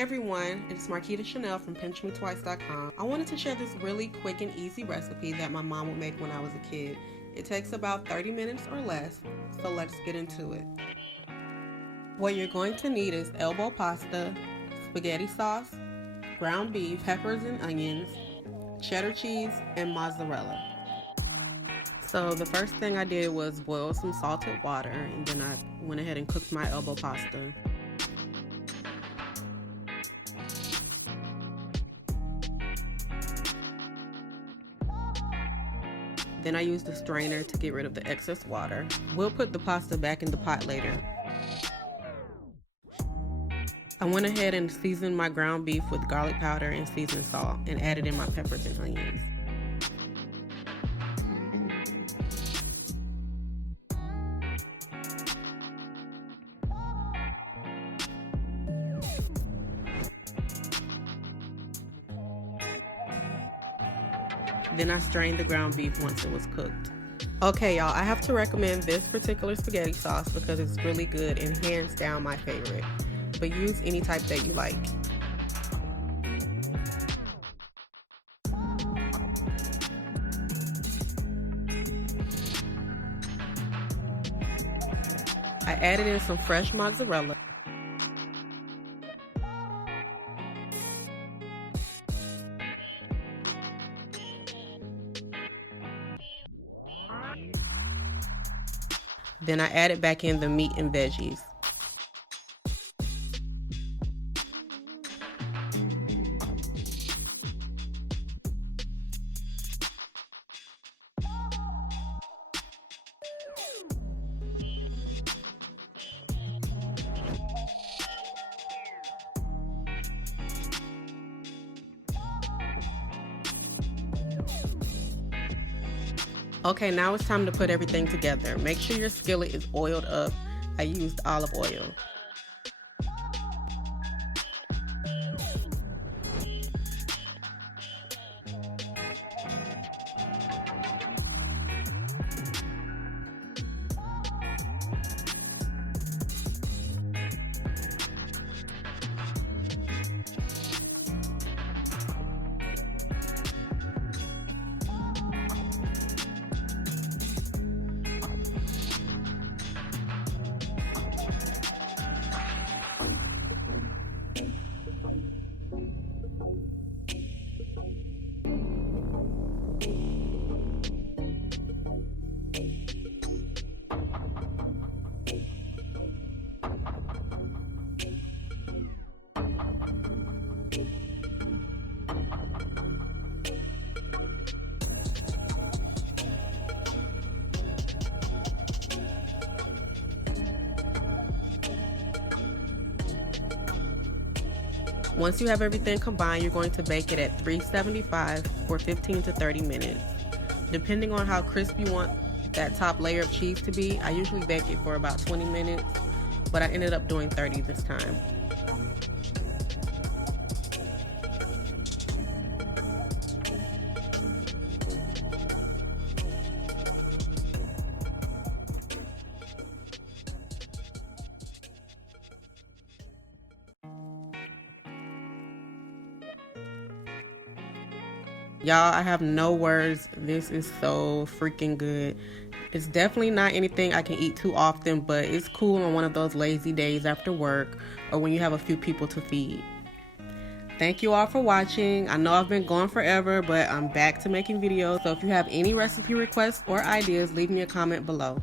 Hey everyone, it's Marquita Chanel from pinchmetwice.com. I wanted to share this really quick and easy recipe that my mom would make when I was a kid. It takes about 30 minutes or less, so let's get into it. What you're going to need is elbow pasta, spaghetti sauce, ground beef, peppers and onions, cheddar cheese, and mozzarella. So the first thing I did was boil some salted water, and then I went ahead and cooked my elbow pasta. Then I used a strainer to get rid of the excess water. We'll put the pasta back in the pot later. I went ahead and seasoned my ground beef with garlic powder and seasoned salt and added in my peppers and onions. Then I strained the ground beef once it was cooked. Okay y'all, I have to recommend this particular spaghetti sauce because it's really good and hands down my favorite. But use any type that you like. I added in some fresh mozzarella. Then I added back in the meat and veggies. Okay, now it's time to put everything together. Make sure your skillet is oiled up. I used olive oil. Once you have everything combined, you're going to bake it at 375 for 15 to 30 minutes. Depending on how crisp you want that top layer of cheese to be, I usually bake it for about 20 minutes, but I ended up doing 30 this time. Y'all, I have no words. This is so freaking good. It's definitely not anything I can eat too often, but it's cool on one of those lazy days after work or when you have a few people to feed. Thank you all for watching. I know I've been gone forever, but I'm back to making videos. So if you have any recipe requests or ideas, leave me a comment below.